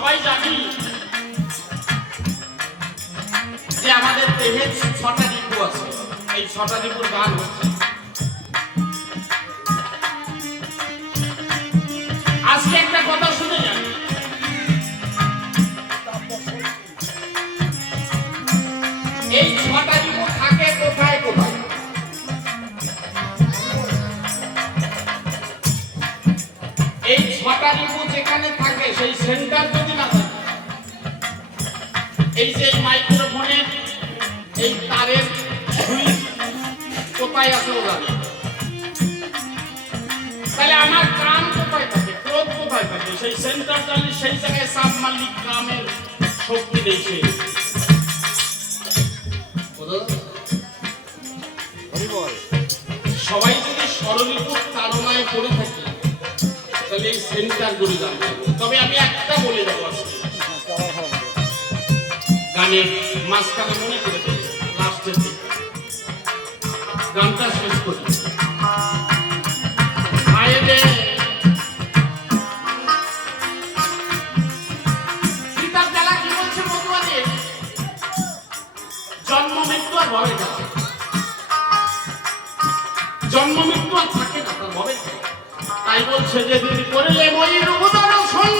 সবাই জানি যে আমাদের দেহের 6টা রিপু আছে, এই 6টা রিপুর গান হচ্ছে। আজকে একটা কথা শুনে যান, এই 6টা রিপু থাকে কোথায় কোথায়? এই 6টা রিপু যেখানে থাকে সেই সেন্টার যদি না থাকে, এই যে মাইক্রোফোনের এই তারের সুইচ কোথায় আছে ও জানে, তাহলে আমার কান কোথায় থাকে, ক্রোধ কোথায় থাকে, সেই সেন্টার জানি সেই জায়গায় সাব মালিক কামের শক্তি নেই। সে সবাই যদি স্বরলিপুর তাড়নায় পড়ে থাকে তাহলে এই সেন্টার গুলি জানতে হবে। তবে আমি একটা বলে দেবো আজকে গানের মাঝখানে মনে করে দেবে, লাস্টের দিকে গানটা শেষ করি। জন্ম মৃত্যু আর ভবে থাকে, জন্ম মৃত্যু আর থাকে না, তার ভবে থাকে। তাই বলছে যে দিদি করলে ময়ূর উদর্শন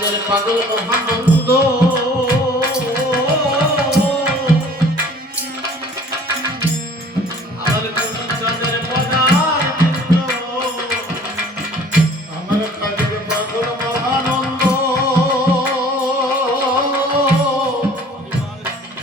চাঁদের পাগল মহানন্দ আমার গুরু চাঁদের পদার আমার চাঁদের পাগল মহানন্দ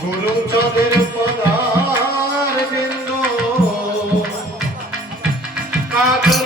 গুরু চাঁদের পদার বিন্দ কাজল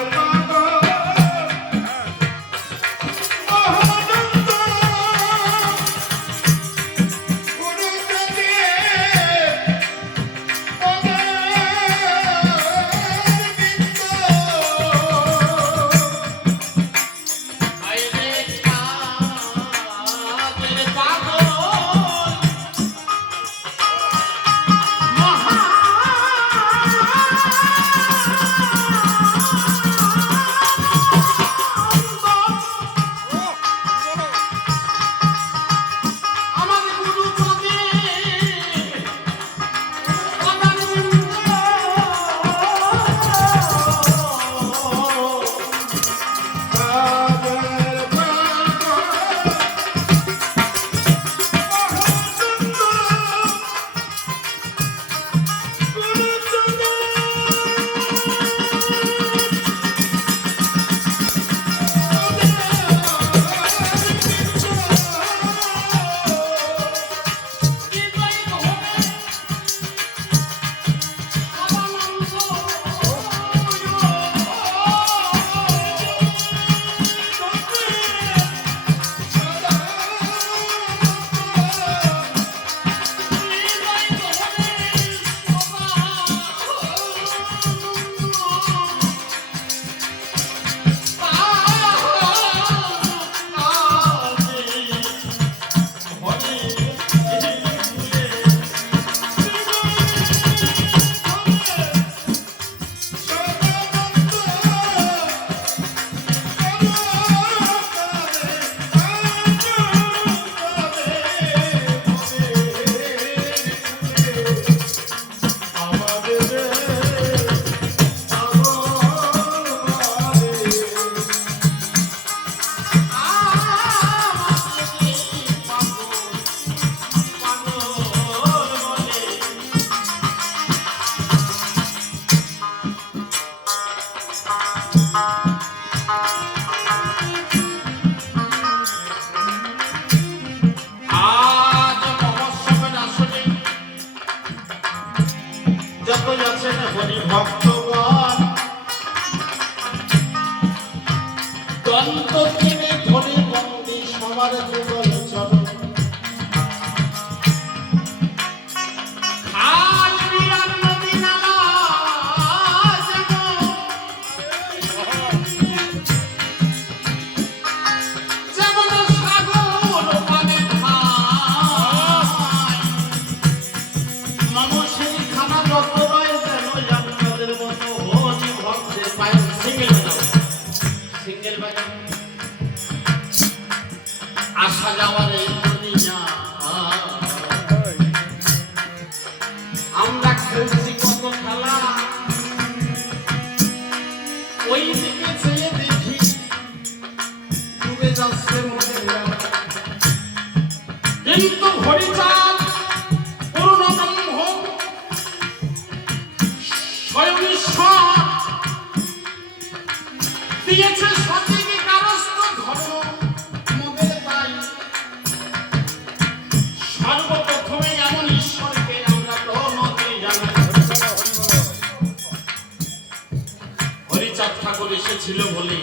ভক্তগণ দন্ত তিনি ধরে বন্দী সবার যুগল চরণ খাল বিরান নদী নালা যেমন সাগর পানে ঠাই মানুষের খানা যত আসা যাওয়ার আমরা খেলছি কত খেলা ওই দিকে চেয়ে দেখি ডুবে যাচ্ছে কিন্তু হরিচাঁদ পূর্ণব্রহ্ম স্বয়ং ঈশ্বর দিয়েছে সঠিক কারস্থ ধর্ম মোদের তাই সর্বপ্রথমে এমন ঈশ্বরকে আমরা প্রণতি জানাই। হরিচাঁদ ঠাকুর এসেছিল বলে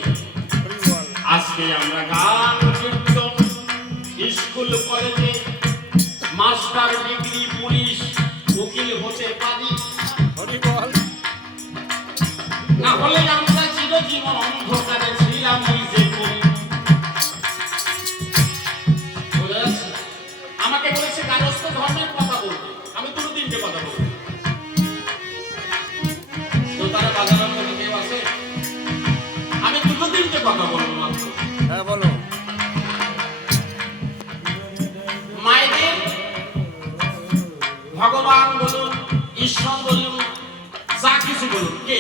আজকে আমরা গান কীর্তন স্কুল কলেজে মাস্টার ডিগ্রি পুলিশ উকিল হতে পারি না হলে আমরা চিরজীবন অন্ধকারে ছিলাম ওই যে আমাকে বলেছে গারস্থ ধর্মের কথা বলতে আমি দুটো তিনটে কথা বলবো তো তারা বাজারের মধ্যে কেউ আছে আমি দুটো তিনটে কথা বলবো মাত্র। হ্যাঁ বলো। মায়েদের ভগবান বলুন ঈশ্বর বলুন যা কিছু বলুন কে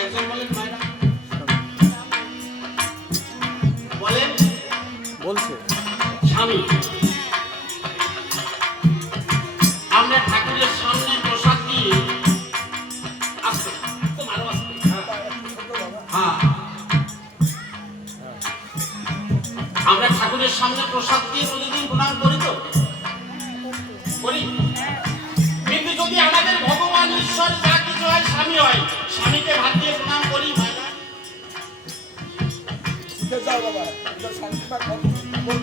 একজন বলেন মায়েরা ঠাকুরের সামনে প্রসাদ দিয়ে প্রতিদিন প্রণাম করি তো করি। কিন্তু যদি আমাদের ভগবান ঈশ্বর যা কিছু হয় স্বামী হয়, স্বামীকে ভাত দিয়ে প্রণাম করি মায়েরা?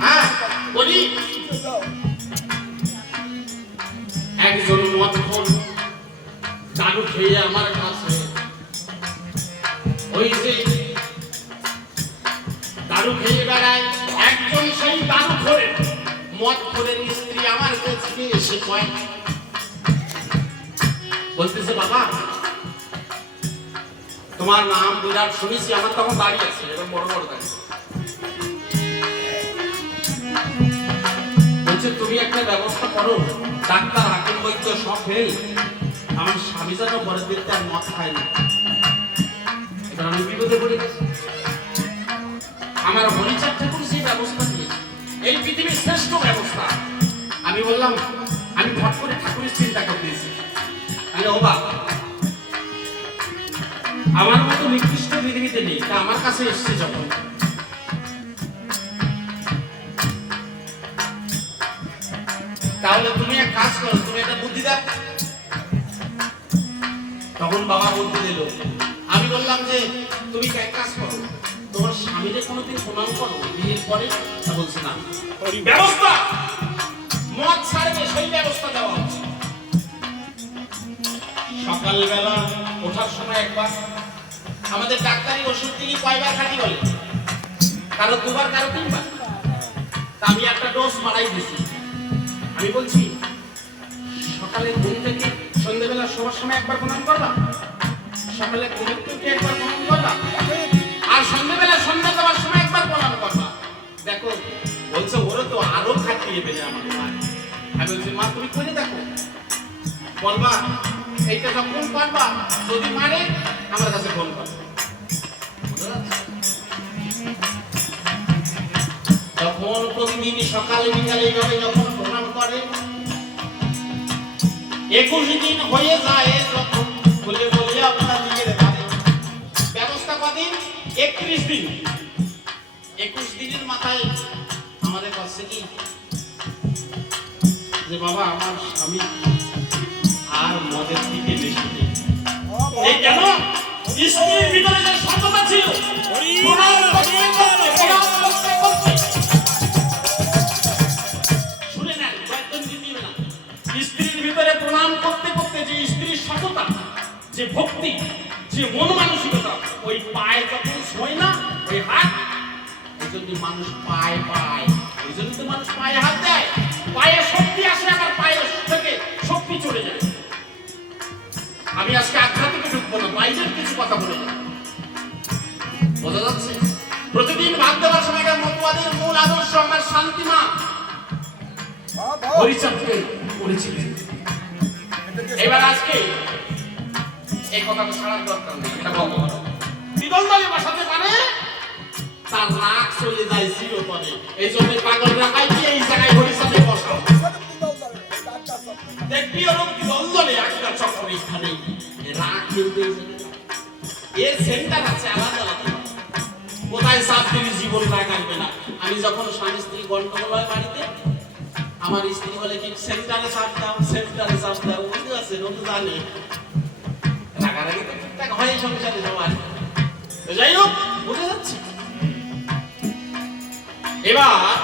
হ্যাঁ করি। একজন মদখোর দারু খেয়ে আমার কাছে, ওই যে দারু খেয়ে বেড়ায়, একজন সেই দারু খোরে মদ খোরের স্ত্রী আমার কাছে এসে কয়, বলতেছে বাবা তোমার নাম বিরাট শুনেছি, আমার তখন বাড়ি আছে এরকম বড় বড় গাড়ি, বলছে তুমি একটা ব্যবস্থা করো, ডাক্তার হাকিম বৈদ্য সব ফেল, আমার স্বামী যেন পরের দিনটা আর মদ খায় না। এবার আমি বিপদে পড়ে গেছি। আমার হরিচাঁদ ঠাকুর সেই ব্যবস্থা নিয়েছে, এই পৃথিবীর শ্রেষ্ঠ ব্যবস্থা। আমি বললাম আমি ফট করে ঠাকুরের চিন্তা করতেছি, আরে ও বাবা আমার মতো নিকৃষ্ট পৃথিবীতে নেই, তা আমার কাছে এসছে যখন, তাহলে তুমি এক কাজ করো, তুমি একটা বুদ্ধি দাও। তখন বাবা বুদ্ধি দিল। আমি বললাম যে তুমি এক কাজ করো, তোমার স্বামীরে কোনোদিন প্রণাম করো বিয়ের পরে? তা বলছে না, ব্যবস্থা মদ ছাড়বে সেই ব্যবস্থা দেওয়া হচ্ছে। সকালবেলা ওঠার সময় একবার, আমাদের ডাক্তারি ওষুধ তিনি কয়বার খাটি বলে? কারো দুবার, কারো তিনবার। তা আমি একটা ডোজ মারাই দিছি। আমি বলছি সকালে ঘুম থেকে সন্ধ্যাবেলা শোবার সময় একবার প্রণাম করলাম, সকালে ঘুম থেকে একবার প্রণাম করলাম, আর সন্ধ্যাবেলা সন্ধ্যা দেওয়ার সময় একবার প্রণাম করলাম। দেখো বলছে ওরা তো আরো খাটিয়ে পেলে আমার মা। আমি বলছি মা তুমি করে দেখো, বলবা এইটা যখন পারবা, যদি মারে আমার কাছে ফোন করবে। যখন প্রতিদিন সকালে বিকালে এইভাবে যখন প্রণাম করে, 21 দিন হয়ে যায় যখন, বলে বলে আপনার দিকে ব্যবস্থা কদিন? 31 দিন। 21 দিনের মাথায় আমাদের কাছে কি যে বাবা আমার স্বামী আর মদের দিকে বেশি নেই। এই কেন? স্ত্রীর ভিতরে যে সততা ছিল, প্রণাম করতে করতে, প্রণাম করতে করতে, শুনে নেন কয়েকজন দিবে না, স্ত্রীর ভিতরে প্রণাম করতে করতে যে স্ত্রীর সততা, যে ভক্তি, যে মন মানসিকতা, ওই পায়ে যখন শোয় না ওই হাত, এই জন্য মানুষ পায় পায়, ওই জন্য তো মানুষ পায়ে হাত দেয়, পায়ে শক্তি আসে, আবার পায়ে থেকে শক্তি চলে যায়। আমি আজকে আধ্যাত্মিক ঢুকবো না, বাইরের কিছু কথা বলে যাব, বোঝা যাচ্ছে? প্রতিদিন ভাত দেওয়ার সময় মতুয়াদের মূল আদর্শ আমার শান্তিমা হরিচাঁদকে করেছিলেন। এবার আজকে এই কথাটা ছাড়ার দরকার নেই, এটা ভগবান দ্বিদল দলে বসাতে পারে, তার নাক চলে যায় চিরতরে। এই জন্য পাগলরা পাইছি এই জায়গায় হরিচাঁদে বসাও, দেখবি ওরকম দ্বিদল দলে একটা চক্র এখানে রাগ খেলতে, এর সেন্টার আছে আলাদা আলাদা, কোথায় সাত দিন জীবন রাগ আসবে না। আমি যখন স্বামী স্ত্রী গন্ডগোল হয় বাড়িতে, আমার স্ত্রী বলে কি সেন্টারে চাপ দাও, সেন্টারে চাপ দাও, বুঝতে পারছেন? ও তো জানে রাগারাগি তো ঠিকঠাক হয় সংসারে সবার। যাই হোক, বুঝে যাচ্ছে। এবার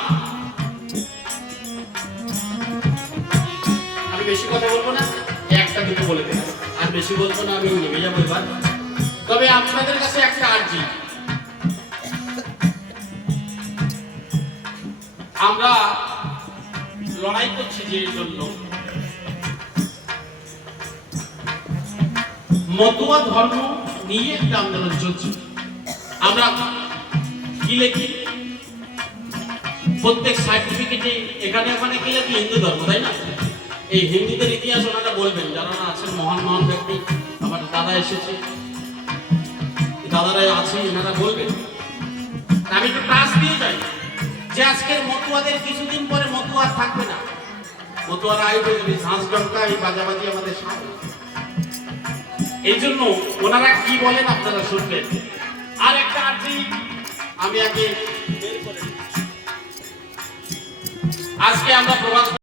আমি বেশি কথা বলবো না, একটা দুটো বলে দেব, আর বেশি বলবো না, আমি নেমে যাবো এবার। তবে আপনাদের কাছে একটা আর্জি, আমরা লড়াই করছি যে জন্য, মতুয়া ধর্ম নিয়ে একটা আন্দোলন চলছে। আমরা কি লিখি প্রত্যেক সার্টিফিকেটে, এখানে ওখানে কি লিখি? হিন্দু ধর্ম, তাই না? এই হিন্দুদের ইতিহাস ওনারা বলবেন, যারা আছেন মহান মহান ব্যক্তি, আমার দাদা এসেছে, দাদারা আছে, এনারা বলবেন। আমি একটু ক্লাস দিয়ে যাই যে আজকের মতুয়াদের কিছুদিন পরে মতুয়া থাকবে না, মতুয়ারা আইবে যদি ঝাঁস ডঙ্কা এই বাজাবাজি আমাদের সামনে। এই জন্য ওনারা কি বলেন আপনারা শুনবেন। আর একটা আর্জি আমি আগে বের করে আজকে আমরা প্রবাস